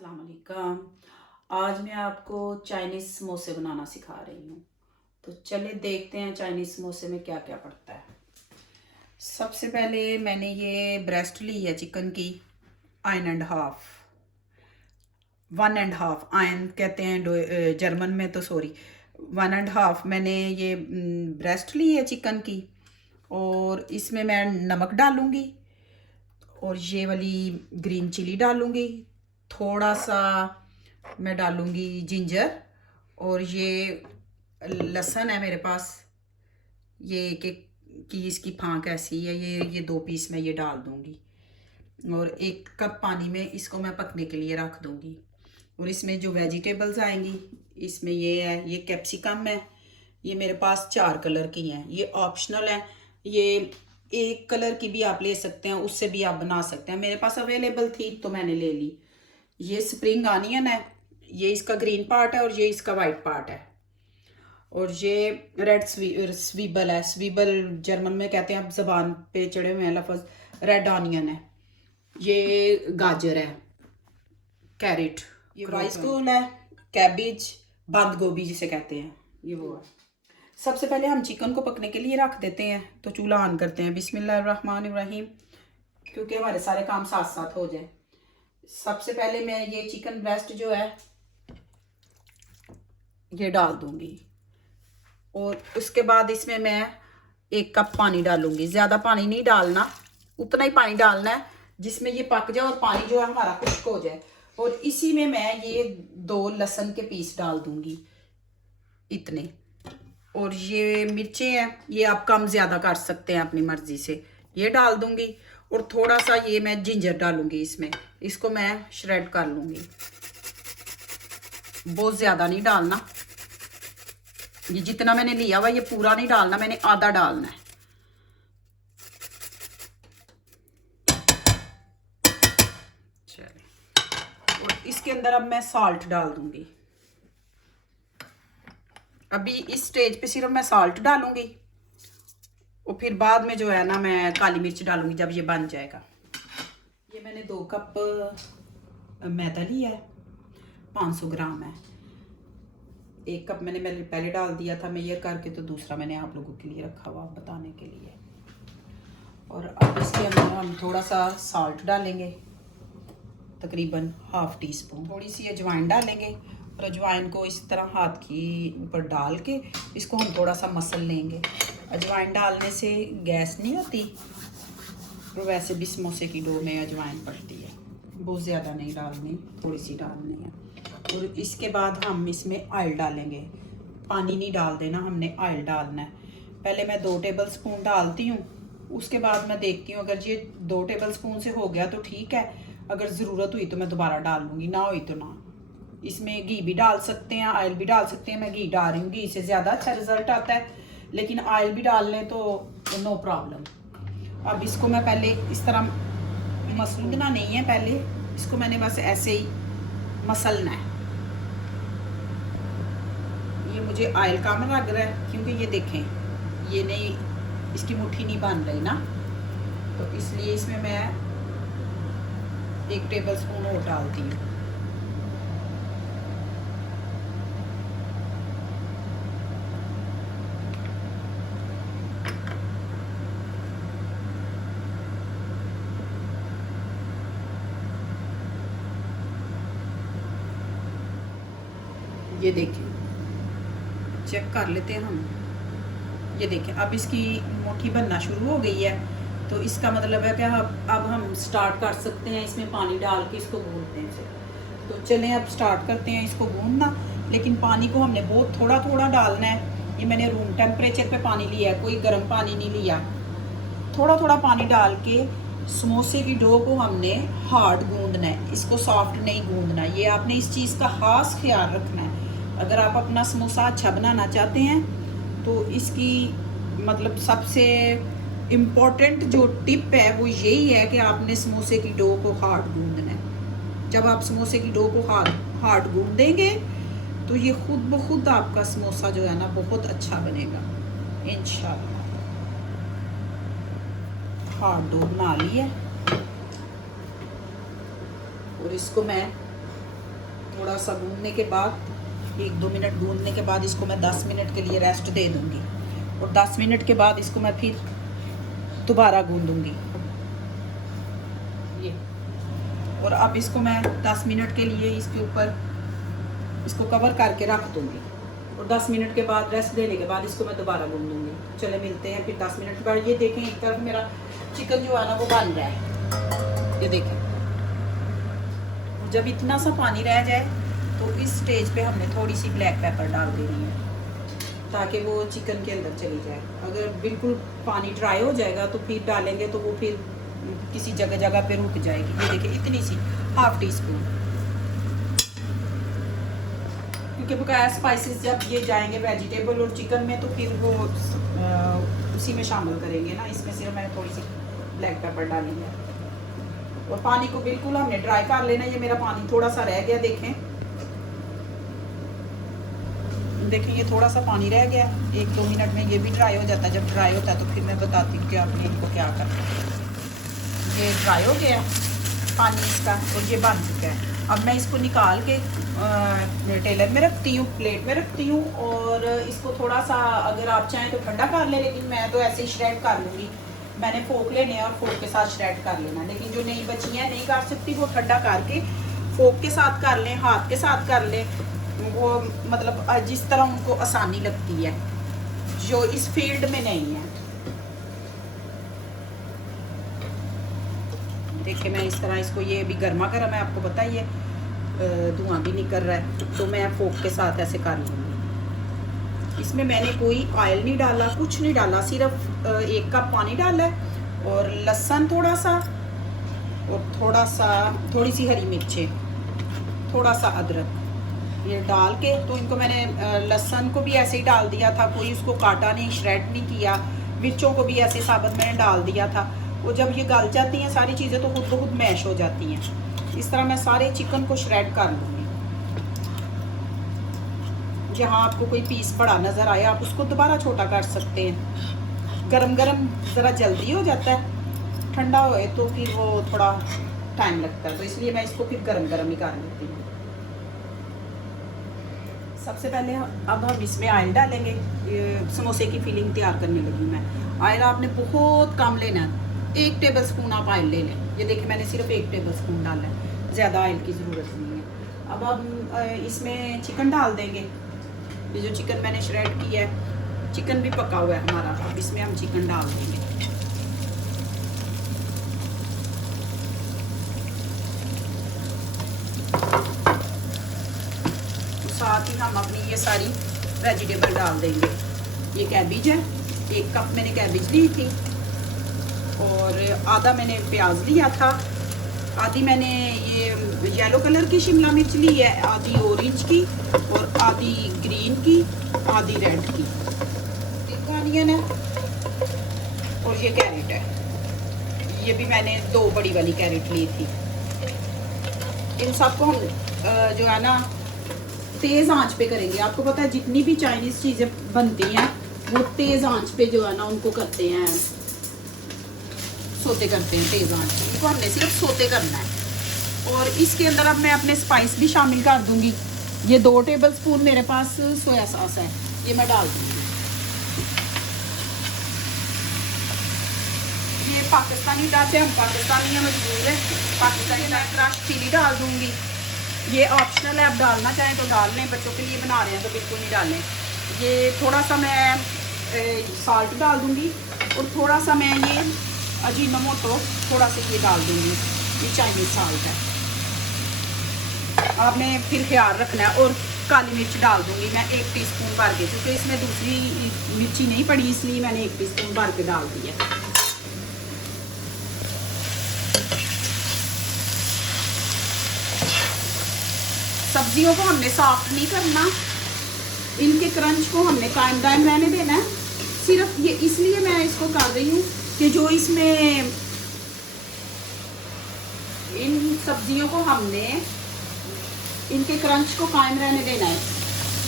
अस्सलाम वालेकुम। आज मैं आपको चाइनीज़ समोसे बनाना सिखा रही हूँ। तो चले देखते हैं चाइनीज़ समोसे में क्या क्या पड़ता है। सबसे पहले मैंने ये ब्रेस्ट ली है चिकन की, 1.5 आयन कहते हैं जर्मन में, तो सॉरी 1.5 मैंने ये ब्रेस्ट ली है चिकन की। और इसमें मैं नमक डालूँगी और ये वाली ग्रीन चिली डालूँगी, थोड़ा सा मैं डालूँगी जिंजर, और ये लहसुन है मेरे पास, ये एक एक की इसकी फांक ऐसी है, ये 2 पीस मैं ये डाल दूँगी। और 1 कप पानी में इसको मैं पकने के लिए रख दूँगी। और इसमें जो वेजिटेबल्स आएंगी, इसमें ये है, ये कैप्सिकम है, ये मेरे पास 4 कलर की हैं, ये ऑप्शनल है। ये 1 कलर की भी आप ले सकते हैं, उससे भी आप बना सकते हैं, मेरे पास अवेलेबल थी तो मैंने ले ली। ये स्प्रिंग ऑनियन है, ये इसका ग्रीन पार्ट है और ये इसका वाइट पार्ट है। और ये रेड स्वीबल है, स्वीबल जर्मन में कहते हैं, अब जबान पे चढ़े हुए हैं लफ्ज़। रेड ऑनियन है, ये गाजर है, कैरेट, ये वाइसकोल है, कैबिज, बंद गोभी जिसे कहते हैं, ये वो है। सबसे पहले हम चिकन को पकने के लिए रख देते हैं, तो चूल्हा ऑन करते हैं। बिस्मिल्लाहिर्रहमानिर्रहीम, क्योंकि हमारे सारे काम साथ साथ हो जाए। सबसे पहले मैं ये चिकन ब्रेस्ट जो है ये डाल दूंगी, और उसके बाद इसमें मैं 1 कप पानी डालूंगी। ज़्यादा पानी नहीं डालना, उतना ही पानी डालना है जिसमें ये पक जाए और पानी जो है हमारा खुश्क हो जाए। और इसी में मैं ये 2 लहसुन के पीस डाल दूंगी, इतने। और ये मिर्चें हैं, ये आप कम ज़्यादा कर सकते हैं अपनी मर्ज़ी से, ये डाल दूंगी। और थोड़ा सा ये मैं जिंजर डालूंगी इसमें, इसको मैं श्रेड कर लूँगी। बहुत ज़्यादा नहीं डालना, ये जितना मैंने लिया हुआ ये पूरा नहीं डालना, मैंने आधा डालना है। चलिए, और इसके अंदर अब मैं साल्ट डाल दूंगी। अभी इस स्टेज पे सिर्फ मैं साल्ट डालूंगी, और फिर बाद में जो है ना मैं काली मिर्च डालूंगी जब ये बन जाएगा। ये मैंने 2 कप मैदा लिया है, 500 ग्राम है। 1 कप मैंने पहले डाल दिया था मेजर करके, तो दूसरा मैंने आप लोगों के लिए रखा हुआ बताने के लिए। और अब इसके अंदर हम थोड़ा सा साल्ट डालेंगे, तकरीबन ½ टी स्पून। थोड़ी सी अजवाइन डालेंगे, और अजवाइन को इस तरह हाथ की ऊपर डाल के इसको हम थोड़ा सा मसल लेंगे। अजवाइन डालने से गैस नहीं होती, और वैसे भी समोसे की डो में अजवाइन पड़ती है। बहुत ज़्यादा नहीं डालनी, थोड़ी सी डालनी है। और इसके बाद हम इसमें ऑयल डालेंगे, पानी नहीं डाल देना, हमने ऑयल डालना है। पहले मैं 2 टेबल स्पून डालती हूँ, उसके बाद मैं देखती हूँ, अगर ये 2 टेबल स्पून से हो गया तो ठीक है, अगर ज़रूरत हुई तो मैं दोबारा डाल लूँगी, ना हुई तो ना। इसमें घी भी डाल सकते हैं, ऑयल भी डाल सकते हैं। मैं घी डाल रही हूँ, घी से ज़्यादा अच्छा रिजल्ट आता है, लेकिन ऑयल भी डाल लें तो नो प्रॉब्लम। अब इसको मैं पहले इस तरह मसलूदना नहीं है, पहले इसको मैंने बस ऐसे ही मसलना है। ये मुझे ऑयल कम लग रहा है, क्योंकि ये देखें ये नहीं, इसकी मुट्ठी नहीं बन रही ना, तो इसलिए इसमें मैं 1 टेबल स्पून और डालती हूँ। ये देखिए, चेक कर लेते हैं हम। ये देखें, अब इसकी मुट्ठी बनना शुरू हो गई है, तो इसका मतलब है कि अब हम स्टार्ट कर सकते हैं इसमें पानी डाल के इसको गूंदने से। तो चलें अब स्टार्ट करते हैं इसको गूंदना, लेकिन पानी को हमने बहुत थोड़ा थोड़ा डालना है। ये मैंने रूम टेम्परेचर पे पानी लिया है, कोई गर्म पानी नहीं लिया। थोड़ा थोड़ा पानी डाल के समोसे की डो को हमने हार्ड गूंदना है, इसको सॉफ्ट नहीं गूंदना। ये आपने इस चीज़ का खास ख्याल रखना है। अगर आप अपना समोसा अच्छा बनाना चाहते हैं तो इसकी मतलब सबसे इम्पॉर्टेंट जो टिप है वो यही है कि आपने समोसे की डो को हार्ड गूंदना है। जब आप समोसे की डो को हार्ड गूंद देंगे तो ये खुद ब खुद आपका समोसा जो है ना बहुत अच्छा बनेगा इंशाल्लाह। हार्ड डो बना ली है, और इसको मैं थोड़ा सा गूंदने के बाद 1-2 मिनट गूंदने के बाद इसको मैं 10 मिनट के लिए रेस्ट दे दूँगी और 10 मिनट के बाद इसको मैं फिर दोबारा गूंदूँगी ये। और अब इसको मैं 10 मिनट के लिए इसके ऊपर इसको कवर करके रख दूँगी और 10 मिनट के बाद रेस्ट देने के बाद इसको मैं दोबारा गूंदूँगी। चले मिलते हैं फिर 10 मिनट के बाद। ये देखें एक तरफ मेरा चिकन जो है ना वो बन रहा है, ये देखें। जब इतना सा पानी रह जाए तो इस स्टेज पे हमने थोड़ी सी ब्लैक पेपर डाल देनी है ताकि वो चिकन के अंदर चली जाए। अगर बिल्कुल पानी ड्राई हो जाएगा तो फिर डालेंगे तो वो फिर किसी जगह जगह पे रुक जाएगी। ये देखिए इतनी सी ½ टी स्पून, क्योंकि बकाया स्पाइसेस जब ये जाएंगे वेजिटेबल और चिकन में तो फिर वो उसी में शामिल करेंगे ना। इसमें सिर्फ मैंने थोड़ी सी ब्लैक पेपर डाली है और पानी को बिल्कुल हमने ड्राई कर लेना। ये मेरा पानी थोड़ा सा रह गया, देखें देखें ये थोड़ा सा पानी रह गया। 1-2 मिनट में ये भी ड्राई हो जाता है। जब ड्राई होता है तो फिर मैं बताती हूँ कि आपने इनको क्या करना है। ये ड्राई हो गया पानी इसका और ये बन चुका है। अब मैं इसको निकाल के टेलर में रखती हूँ, प्लेट में रखती हूँ और इसको थोड़ा सा अगर आप चाहें तो ठंडा कर लें, लेकिन मैं तो ऐसे ही श्रेड कर लूँगी। मैंने फोक लेने हैं और फोक के साथ श्रेड कर लेना, लेकिन जो नई बची हैं नहीं कर सकती वो ठंडा करके फोक के साथ कर लें, हाथ के साथ कर लें, वो मतलब जिस तरह उनको आसानी लगती है, जो इस फील्ड में नहीं है। देखिए मैं इस तरह इसको, ये भी गर्मा गर्म है आपको पता ही है, धुआं भी निकल रहा है, तो मैं फोक के साथ ऐसे कर लूँगी। इसमें मैंने कोई ऑयल नहीं डाला, कुछ नहीं डाला, सिर्फ 1 कप पानी डाला है और लहसुन थोड़ा सा और थोड़ी सी हरी मिर्चें, थोड़ा सा अदरक, ये डाल के तो इनको मैंने लहसुन को भी ऐसे ही डाल दिया था, कोई उसको काटा नहीं, श्रेड नहीं किया। मिर्चों को भी ऐसे साबुत मैंने डाल दिया था। वो जब ये गल जाती हैं सारी चीज़ें तो खुद ब खुद मैश हो जाती हैं। इस तरह मैं सारे चिकन को श्रेड कर लूँगी। जहाँ आपको कोई पीस बड़ा नज़र आए आप उसको दोबारा छोटा कर सकते हैं। गरम गरम ज़रा जल्दी हो जाता है, ठंडा होए तो फिर वो थोड़ा टाइम लगता है, तो इसलिए मैं इसको फिर गरम गरम ही कर लेती हूँ। सबसे पहले अब हम इसमें ऑयल डालेंगे। समोसे की फिलिंग तैयार करने लगी मैं। ऑयल आपने बहुत कम लेना है, 1 टेबल स्पून आप ऑयल ले लें। ये देखिए मैंने सिर्फ 1 टेबल स्पून डाला है, ज़्यादा ऑयल की ज़रूरत नहीं है। अब हम इसमें चिकन डाल देंगे। ये जो चिकन मैंने श्रेड किया है, चिकन भी पका हुआ है हमारा, अब इसमें हम चिकन डाल देंगे। साथ ही हम अपनी ये सारी वेजिटेबल डाल देंगे। ये कैबिज है, 1 कप मैंने कैबिज ली थी और आधा मैंने प्याज लिया था, आधी मैंने ये येलो कलर की शिमला मिर्च ली है, आधी ऑरेंज की और आधी ग्रीन की, आधी रेड की। एक अनियन है और ये कैरेट है, ये भी मैंने 2 बड़ी वाली कैरेट ली थी। इन सबको हम जो है ना तेज़ आंच पे करेंगे। आपको पता है जितनी भी चाइनीज़ चीज़ें बनती हैं वो तेज़ आंच पे जो है ना उनको करते हैं, सोते करते हैं तेज़ आंच पे। इनको हमने सिर्फ सोते करना है। और इसके अंदर अब मैं अपने स्पाइस भी शामिल कर दूंगी। ये 2 टेबल स्पून मेरे पास सोया सॉस है, ये मैं डाल दूंगी। ये पाकिस्तानी डालते हैं, हम पाकिस्तानी हैं मजबूर है, पाकिस्तानी मैं क्रश चिली डाल दूंगी। ये ऑप्शनल है, आप डालना चाहें तो डाल लें, बच्चों के लिए बना रहे हैं तो बिल्कुल नहीं डालें। ये थोड़ा सा मैं साल्ट डाल दूंगी और थोड़ा सा मैं ये अजीनोमोटो थोड़ा सा ये डाल दूंगी, ये चाइनीज़ साल्ट है। आपने फिर ख्याल रखना है। और काली मिर्च डाल दूंगी मैं 1 टीस्पून भर के, क्योंकि इसमें दूसरी मिर्ची नहीं पड़ी इसलिए मैंने 1 टीस्पून भर के डाल दी है। सब्जियों को हमने सॉफ्ट नहीं करना, इनके क्रंच को हमने कायम दायम रहने देना है। सिर्फ ये इसलिए मैं इसको कर रही हूँ कि जो इसमें इन सब्जियों को हमने इनके क्रंच को कायम रहने देना है,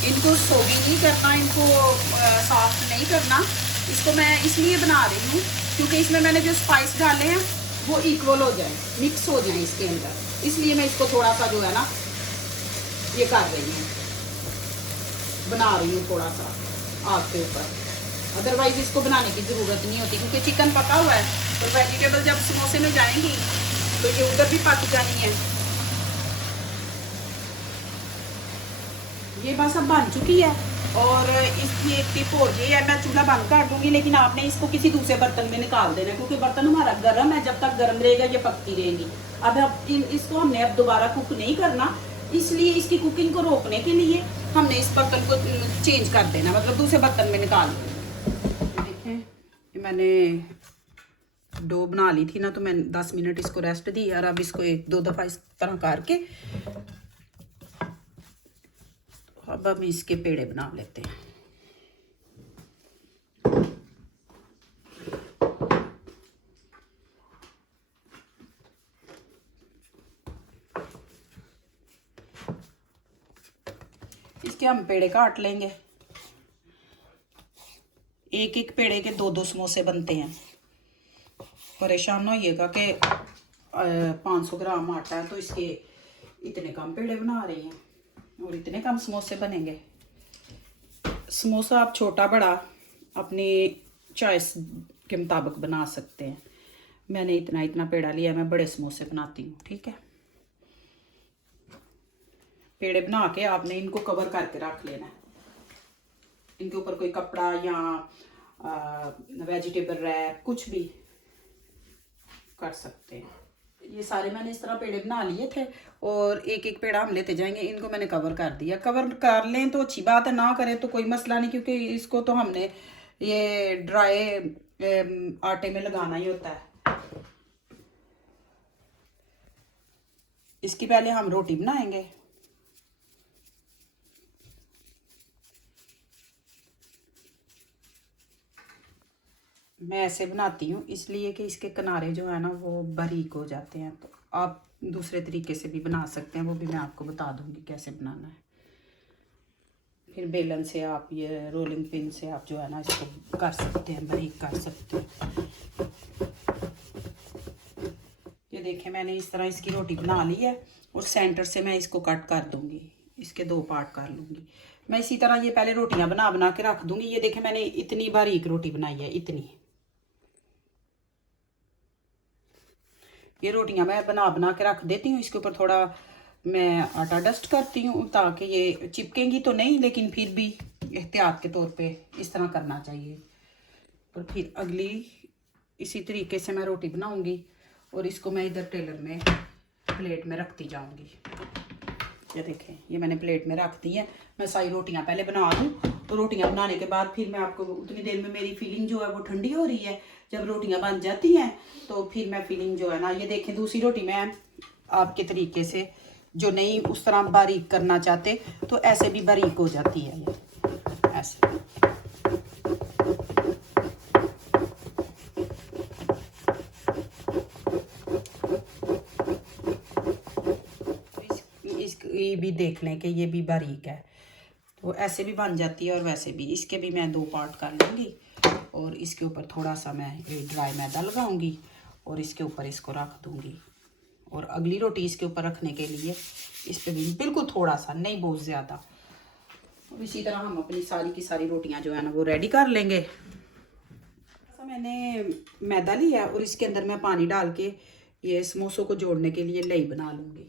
इनको सोगी नहीं करना, इनको सॉफ्ट नहीं करना। इसको मैं इसलिए बना रही हूँ क्योंकि इसमें मैंने जो स्पाइस डाले हैं वो इक्वल हो जाए, मिक्स हो जाए इसके अंदर, इसलिए मैं इसको थोड़ा सा जो है ना ये कर रही हूँ, बना रही हूँ थोड़ा सा आग के ऊपर। अदरवाइज इसको बनाने की ज़रूरत नहीं होती क्योंकि चिकन पका हुआ है, और वेजिटेबल जब समोसे में जाएंगी तो ये उधर भी पक जानी है। ये बस अब बन चुकी है, और इसकी एक टिप और ये है, मैं चूल्हा बंद कर दूंगी, लेकिन आपने इसको किसी दूसरे बर्तन में निकाल देना क्योंकि बर्तन हमारा गर्म है, जब तक गर्म रहेगा ये पकती रहेगी। अब इसको हमने अब दोबारा कुक नहीं करना, इसलिए इसकी कुकिंग को रोकने के लिए हमने इस बर्तन को चेंज कर देना, मतलब दूसरे बर्तन में निकाल देना। देखें मैंने डो बना ली थी ना, तो मैंने 10 मिनट इसको रेस्ट दी, और अब इसको 1-2 दफ़ा इस तरह करके अब हम इसके पेड़े बना लेते हैं। इसके हम पेड़े काट लेंगे, एक एक पेड़े के 2-2 समोसे बनते हैं। परेशान होइएगा कि 500 ग्राम आटा है तो इसके इतने कम पेड़े बना रही हैं और इतने कम समोसे बनेंगे। समोसा आप छोटा बड़ा अपनी चॉइस के मुताबिक बना सकते हैं। मैंने इतना पेड़ा लिया, मैं बड़े समोसे बनाती हूँ, ठीक है। पेड़े बना के आपने इनको कवर करके रख लेना है। इनके ऊपर कोई कपड़ा या वेजिटेबल रैप कुछ भी कर सकते हैं। ये सारे मैंने इस तरह पेड़े बना लिए थे, और एक एक पेड़ा हम लेते जाएंगे। इनको मैंने कवर कर दिया। कवर कर लें तो अच्छी बात है, ना करें तो कोई मसला नहीं, क्योंकि इसको तो हमने ये ड्राई आटे में लगाना ही होता है। इसकी पहले हम रोटी बनाएंगे। मैं ऐसे बनाती हूँ इसलिए कि इसके किनारे जो है ना वो बारीक हो जाते हैं, तो आप दूसरे तरीके से भी बना सकते हैं, वो भी मैं आपको बता दूंगी कैसे बनाना है। फिर बेलन से आप ये रोलिंग पिन से आप जो है ना इसको कर सकते हैं, बारीक कर सकते हैं। ये देखें मैंने इस तरह इसकी रोटी बना ली है, और सेंटर से मैं इसको कट कर दूंगी, इसके 2 पार्ट कर लूँगी। मैं इसी तरह ये पहले रोटियां बना के रख दूंगी। ये देखें मैंने इतनी बारीक रोटी बनाई है, इतनी। ये रोटियां मैं बना के रख देती हूँ। इसके ऊपर थोड़ा मैं आटा डस्ट करती हूँ ताकि ये चिपकेंगी तो नहीं, लेकिन फिर भी एहतियात के तौर पे इस तरह करना चाहिए। और फिर अगली इसी तरीके से मैं रोटी बनाऊंगी, और इसको मैं इधर टेलर में प्लेट में रखती जाऊंगी। ये देखें ये मैंने प्लेट में रख दी है। मैं सारी रोटियां पहले बना दूँ, तो रोटियां बनाने के बाद फिर मैं आपको उतनी देर में मेरी फीलिंग जो है वो ठंडी हो रही है। जब रोटियां बन जाती हैं तो फिर मैं फीलिंग जो है ना, ये देखें दूसरी रोटी मैं आपके तरीके से जो नहीं उस तरह बारीक करना चाहते तो ऐसे भी बारीक हो जाती है, ये ऐसे। ये भी देख लें कि ये भी बारीक है, तो ऐसे भी बन जाती है और वैसे भी। इसके भी मैं 2 पार्ट कर लूँगी, और इसके ऊपर थोड़ा सा मैं ये ड्राई मैदा लगाऊंगी, और इसके ऊपर इसको रख दूँगी। और अगली रोटी इसके ऊपर रखने के लिए इस पर भी बिल्कुल थोड़ा सा, नहीं बहुत ज़्यादा। और इसी तरह हम अपनी सारी की सारी रोटियां जो है ना वो रेडी कर लेंगे। ऐसा मैंने मैदा लिया, और इसके अंदर मैं पानी डाल के ये समोसों को जोड़ने के लिए लई बना लूँगी।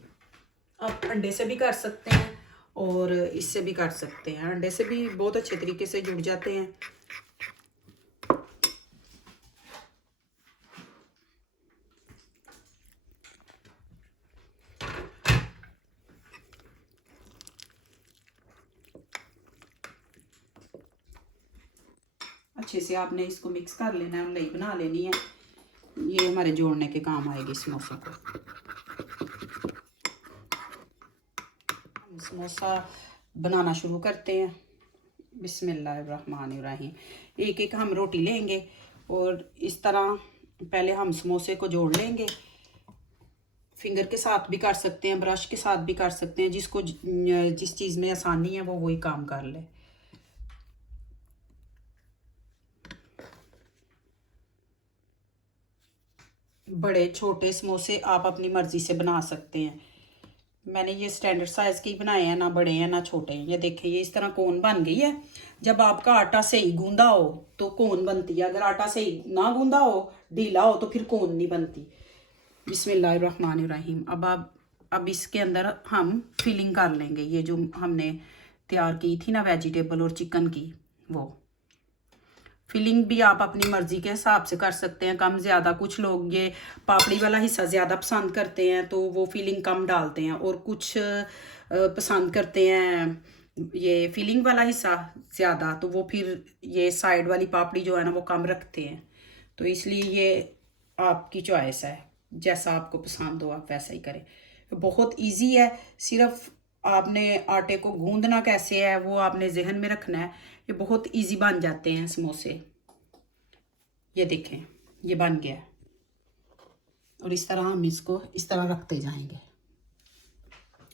आप अंडे से भी कर सकते हैं और इससे भी कर सकते हैं। अंडे से भी बहुत अच्छे तरीके से जुड़ जाते हैं। अच्छे से आपने इसको मिक्स कर लेना है, लई बना लेनी है। ये हमारे जोड़ने के काम आएगी समोसों को। हम समोसा बनाना शुरू करते हैं। बिस्मिल्लाहिर्रहमानिर्रहीम। एक एक हम रोटी लेंगे, और इस तरह पहले हम समोसे को जोड़ लेंगे। फिंगर के साथ भी कर सकते हैं, ब्रश के साथ भी कर सकते हैं। जिसको जिस चीज़ में आसानी है वो वही काम कर ले। बड़े छोटे समोसे आप अपनी मर्ज़ी से बना सकते हैं। मैंने ये स्टैंडर्ड साइज़ की बनाए हैं, ना बड़े हैं ना छोटे हैं। ये देखें, ये इस तरह कोन बन गई है। जब आपका आटा सही गूंदा हो तो कोन बनती है, अगर आटा सही ना गूंदा हो, ढीला हो, तो फिर कोन नहीं बनती। बिस्मिल्लाहिर्रहमानिर्रहीम। अब इसके अंदर हम फिलिंग कर लेंगे। ये जो हमने तैयार की थी ना वेजिटेबल और चिकन की, वो फिलिंग भी आप अपनी मर्ज़ी के हिसाब से कर सकते हैं, कम ज़्यादा। कुछ लोग ये पापड़ी वाला हिस्सा ज़्यादा पसंद करते हैं तो वो फिलिंग कम डालते हैं, और कुछ पसंद करते हैं ये फिलिंग वाला हिस्सा ज़्यादा, तो वो फिर ये साइड वाली पापड़ी जो है ना वो कम रखते हैं। तो इसलिए ये आपकी चॉइस है, जैसा आपको पसंद हो आप वैसा ही करें। बहुत इजी है, सिर्फ आपने आटे को गूंदना कैसे है वो आपने जहन में रखना है। ये बहुत इजी बन जाते हैं समोसे। ये देखें, ये बन गया है, और इस तरह हम इसको इस तरह रखते जाएंगे,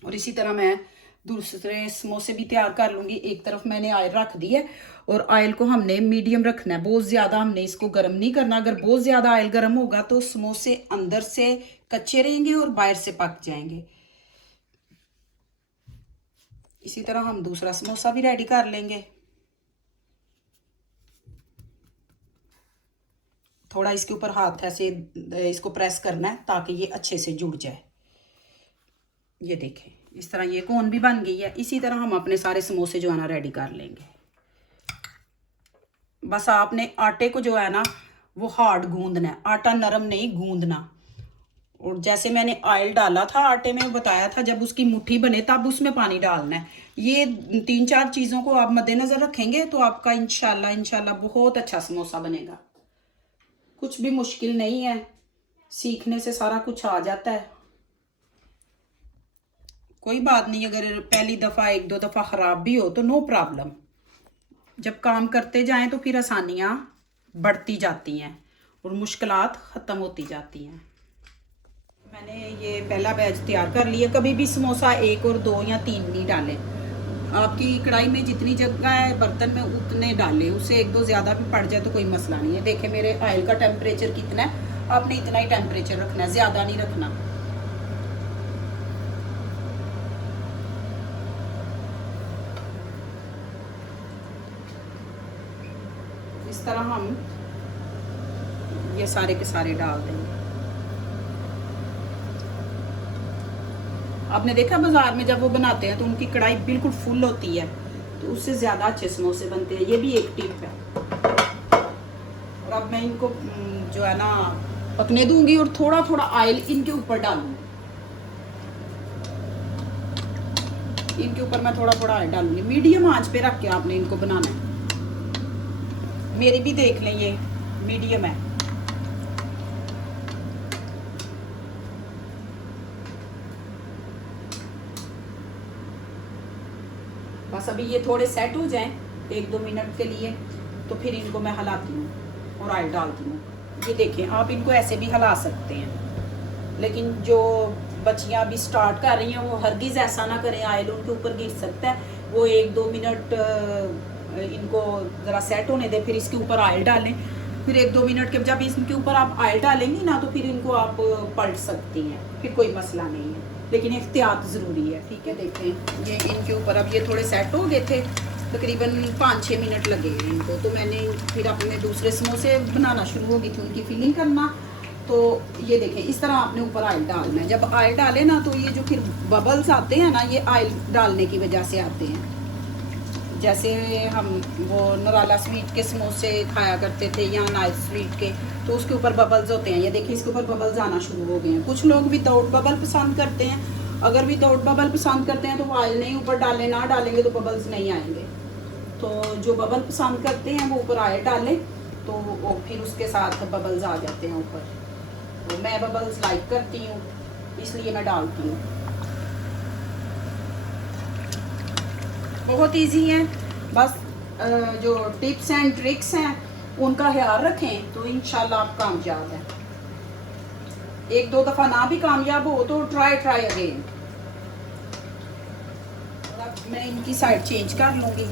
और इसी तरह मैं दूसरे समोसे भी तैयार कर लूँगी। एक तरफ मैंने ऑयल रख दी है, और ऑयल को हमने मीडियम रखना है, बहुत ज़्यादा हमने इसको गर्म नहीं करना। अगर बहुत ज़्यादा ऑयल गर्म होगा तो समोसे अंदर से कच्चे रहेंगे और बाहर से पक जाएंगे। इसी तरह हम दूसरा समोसा भी रेडी कर लेंगे। थोड़ा इसके ऊपर हाथ ऐसे इसको प्रेस करना है ताकि ये अच्छे से जुड़ जाए। ये देखें, इस तरह ये कोन भी बन गई है। इसी तरह हम अपने सारे समोसे जो है ना रेडी कर लेंगे। बस आपने आटे को जो है ना वो हार्ड गूंदना है, आटा नरम नहीं गूंदना। और जैसे मैंने ऑयल डाला था आटे में, बताया था जब उसकी मुट्ठी बने तब उसमें पानी डालना है। ये 3-4 चीज़ों को आप मद्देनज़र रखेंगे तो आपका इंशाल्लाह बहुत अच्छा समोसा बनेगा। कुछ भी मुश्किल नहीं है, सीखने से सारा कुछ आ जाता है। कोई बात नहीं, अगर पहली दफ़ा 1-2 दफ़ा ख़राब भी हो तो नो प्रॉब्लम। जब काम करते जाएं तो फिर आसानियाँ बढ़ती जाती हैं और मुश्किलात ख़त्म होती जाती हैं। मैंने ये पहला बैच तैयार कर लिया। कभी भी समोसा 1 और 2 या 3 नहीं डालें। आपकी कढ़ाई में जितनी जगह है बर्तन में उतने डालें, उससे 1-2 ज़्यादा भी पड़ जाए तो कोई मसला नहीं है। देखिए मेरे ऑयल का टेम्परेचर कितना है, आपने इतना ही टेम्परेचर रखना है, ज़्यादा नहीं रखना। इस तरह हम ये सारे के सारे डाल देंगे। आपने देखा बाजार में जब वो बनाते हैं तो उनकी कढ़ाई बिल्कुल फुल होती है, तो उससे ज़्यादा अच्छे समोसे बनते हैं। ये भी एक टिप है। और अब मैं इनको जो है ना पकने दूंगी और थोड़ा थोड़ा ऑयल इनके ऊपर डालूंगी। इनके ऊपर मैं थोड़ा थोड़ा ऑयल डालूंगी। मीडियम आंच पे रख के आपने इनको बनाना है। मेरी भी देख लें, ये मीडियम है। बस अभी ये थोड़े सेट हो जाएं 1-2 मिनट के लिए, तो फिर इनको मैं हिलाती हूँ और ऑयल डालती हूँ। ये देखें, आप इनको ऐसे भी हिला सकते हैं, लेकिन जो बच्चियाँ अभी स्टार्ट कर रही हैं वो हरगिज़ ऐसा ना करें, ऑयल उनके ऊपर गिर सकता है। वो 1-2 मिनट इनको ज़रा सेट होने दें, फिर इसके ऊपर ऑयल डालें। फिर 1-2 मिनट के जब इसके ऊपर आप ऑयल डालेंगी ना तो फिर इनको आप पलट सकती हैं, फिर कोई मसला नहीं है, लेकिन एहतियात ज़रूरी है। ठीक है, देखें ये इनके ऊपर अब ये थोड़े सेट हो गए थे, तकरीबन 5-6 मिनट लगे इनको। तो मैंने फिर अपने दूसरे समोसे बनाना शुरू हो गई थी, उनकी फिलिंग करना। तो ये देखें, इस तरह आपने ऊपर ऑयल डालना है। जब ऑयल डालें ना तो ये जो फिर बबल्स आते हैं ना, ये ऑयल डालने की वजह से आते हैं। जैसे हम वो नराला स्वीट के समोसे खाया करते थे या नाइट स्वीट के, तो उसके ऊपर बबल्स होते हैं। ये देखिए इसके ऊपर बबल्स आना शुरू हो गए हैं। कुछ लोग विदाउट बबल पसंद करते हैं। अगर विदाउट बबल पसंद करते हैं तो वो ऑयल नहीं ऊपर डालें, ना डालेंगे तो बबल्स नहीं आएंगे। तो जो बबल पसंद करते हैं वो ऊपर ऑयल डालें, तो वो फिर उसके साथ बबल्स आ जाते हैं ऊपर। तो मैं बबल्स लाइक करती हूँ, इसलिए मैं डालती हूँ। बहुत इजी है, बस जो टिप्स एंड ट्रिक्स हैं उनका ख्याल रखें तो इंशाल्लाह आप कामयाब हैं। 1-2 दफ़ा ना भी कामयाब हो तो ट्राई अगेन। अब मैं इनकी साइड चेंज कर लूँगी।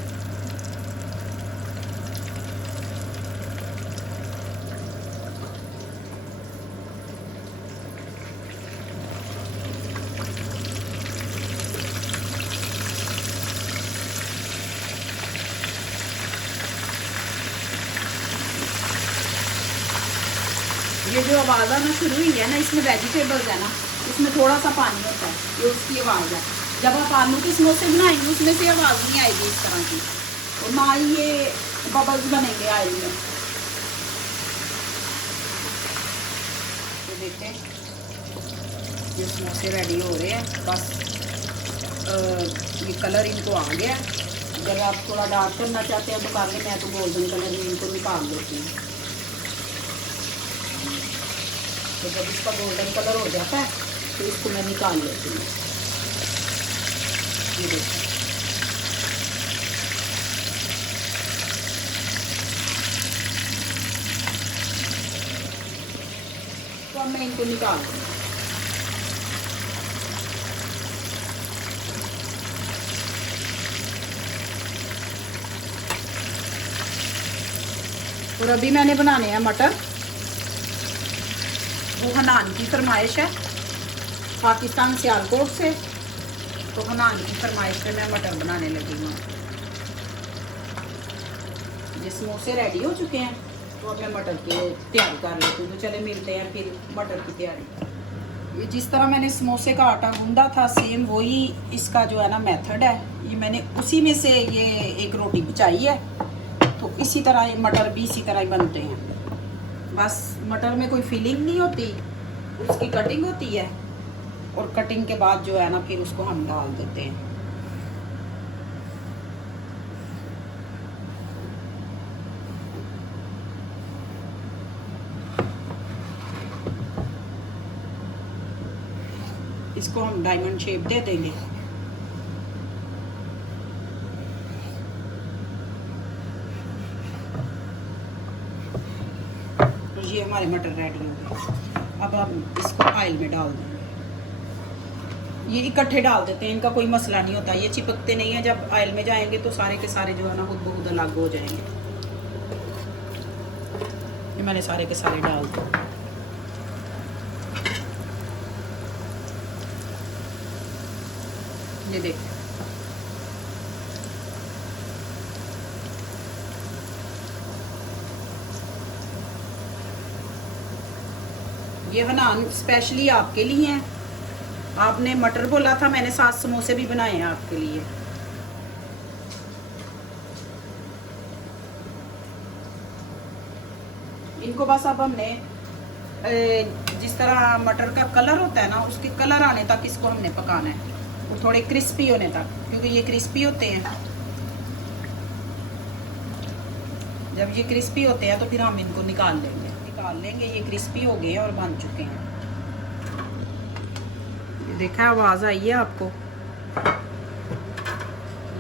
जो आवाज़ आना शुरू हुई है ना, इसमें वेजिटेबल्स है ना, इसमें थोड़ा सा पानी होता है, ये उसकी आवाज़ है। जब आप आलू के समोसे बनाएंगे उसमें से आवाज़ नहीं आएगी इस तरह की, और ना ही ये बबल्स बनेंगे ऑयल में। तो देखते हैं ये समोसे रेडी हो रहे हैं। बस ये कलर इनको आ गया। अगर आप थोड़ा डार्क करना चाहते हैं तो कर लें, मैं तो गोल्डन कलर में इनको निकाल देती हूँ। तो जब इसका गोल्डन कलर हो जाता है तो इसको मैं निकाल लेती हूँ। ये देखिए, तो अब मैं इनको निकाल दूँगी। और अभी मैंने बनाने हैं मटर। वो हनान की फरमाइश है, पाकिस्तान सियालकोट से, तो हनान की फरमाइश पे मैं मटर बनाने लगी हूँ। ये समोसे रेडी हो चुके हैं, तो अब मैं मटर की तैयारी कर लेती हूँ। तो चले मिलते हैं फिर मटर की तैयारी। ये जिस तरह मैंने समोसे का आटा गूंदा था, सेम वही इसका जो है ना मेथड है। ये मैंने उसी में से ये एक रोटी बिछाई है, तो इसी तरह ये मटर भी इसी तरह ही बनते हैं। बस मटर में कोई फीलिंग नहीं होती, उसकी कटिंग होती है, और कटिंग के बाद जो है ना फिर उसको हम डाल देते हैं। इसको हम डायमंड शेप दे देंगे। तो ये हमारे मटर रेडी हो गए। अब हम इसको ऑयल में डाल देंगे। ये इकट्ठे डाल देते हैं, इनका कोई मसला नहीं होता, ये चिपकते नहीं है। जब ऑयल में जाएंगे तो सारे के सारे जो है ना खुद ब खुद अलग हो जाएंगे। ये मैंने सारे के सारे डाल दिए। ये देखिए, ये हनान स्पेशली आपके लिए हैं। आपने मटर बोला था, मैंने 7 समोसे भी बनाए हैं आपके लिए। इनको बस अब हमने जिस तरह मटर का कलर होता है ना, उसके कलर आने तक इसको हमने पकाना है, और थोड़े क्रिस्पी होने तक, क्योंकि ये क्रिस्पी होते हैं। जब ये क्रिस्पी होते हैं तो फिर हम इनको निकाल लेंगे। ये क्रिस्पी हो गए हैं और बन चुके हैं। ये देखा, आवाज़ आई है आपको?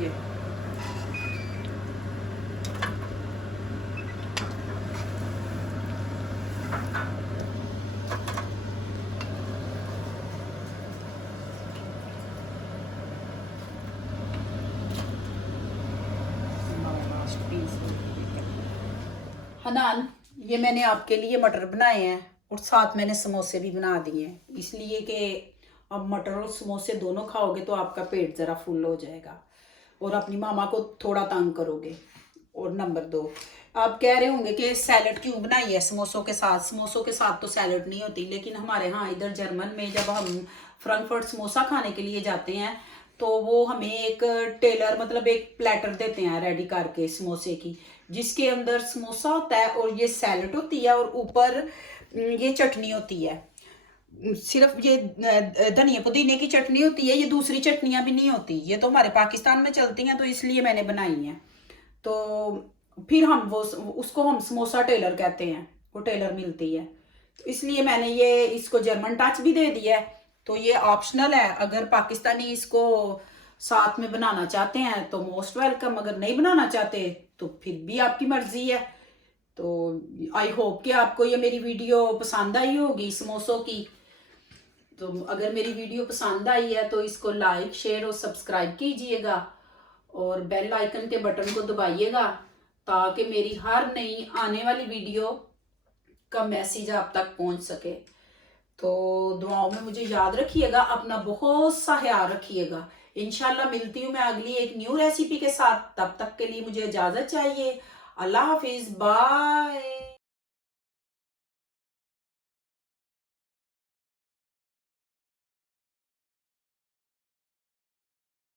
ये हनान, ये मैंने आपके लिए मटर बनाए हैं, और साथ मैंने समोसे भी बना दिए हैं, इसलिए कि अब मटर और समोसे दोनों खाओगे तो आपका पेट ज़रा फुल हो जाएगा, और अपनी मामा को थोड़ा तंग करोगे। और नंबर 2, आप कह रहे होंगे कि सैलड क्यों बनाई है समोसों के साथ? समोसों के साथ तो सैलड नहीं होती, लेकिन हमारे यहाँ इधर जर्मन में जब हम फ्रैंकफर्ट समोसा खाने के लिए जाते हैं तो वो हमें एक टेलर मतलब एक प्लेटर देते हैं रेडी करके समोसे की, जिसके अंदर समोसा होता है और ये सैलड होती है, और ऊपर ये चटनी होती है। सिर्फ ये धनिया पुदीने की चटनी होती है, ये दूसरी चटनियाँ भी नहीं होती। ये तो हमारे पाकिस्तान में चलती हैं, तो इसलिए मैंने बनाई हैं। तो फिर हम वो उसको हम समोसा टेलर कहते हैं, वो टेलर मिलती है, तो इसलिए मैंने ये इसको जर्मन टच भी दे दिया है। तो ये ऑप्शनल है, अगर पाकिस्तानी इसको साथ में बनाना चाहते हैं तो मोस्ट वेलकम, अगर नहीं बनाना चाहते तो फिर भी आपकी मर्जी है। तो आई होप कि आपको ये मेरी वीडियो पसंद आई होगी समोसों की। तो अगर मेरी वीडियो पसंद आई है तो इसको लाइक, शेयर और सब्सक्राइब कीजिएगा, और बेल आइकन के बटन को दबाइएगा, ताकि मेरी हर नई आने वाली वीडियो का मैसेज आप तक पहुंच सके। तो दुआओं में मुझे याद रखिएगा, अपना बहुत सा ख्याल रखिएगा। इंशाल्लाह मिलती हूँ मैं अगली एक न्यू रेसिपी के साथ। तब तक के लिए मुझे इजाज़त चाहिए। अल्लाह हाफिज़, बाय।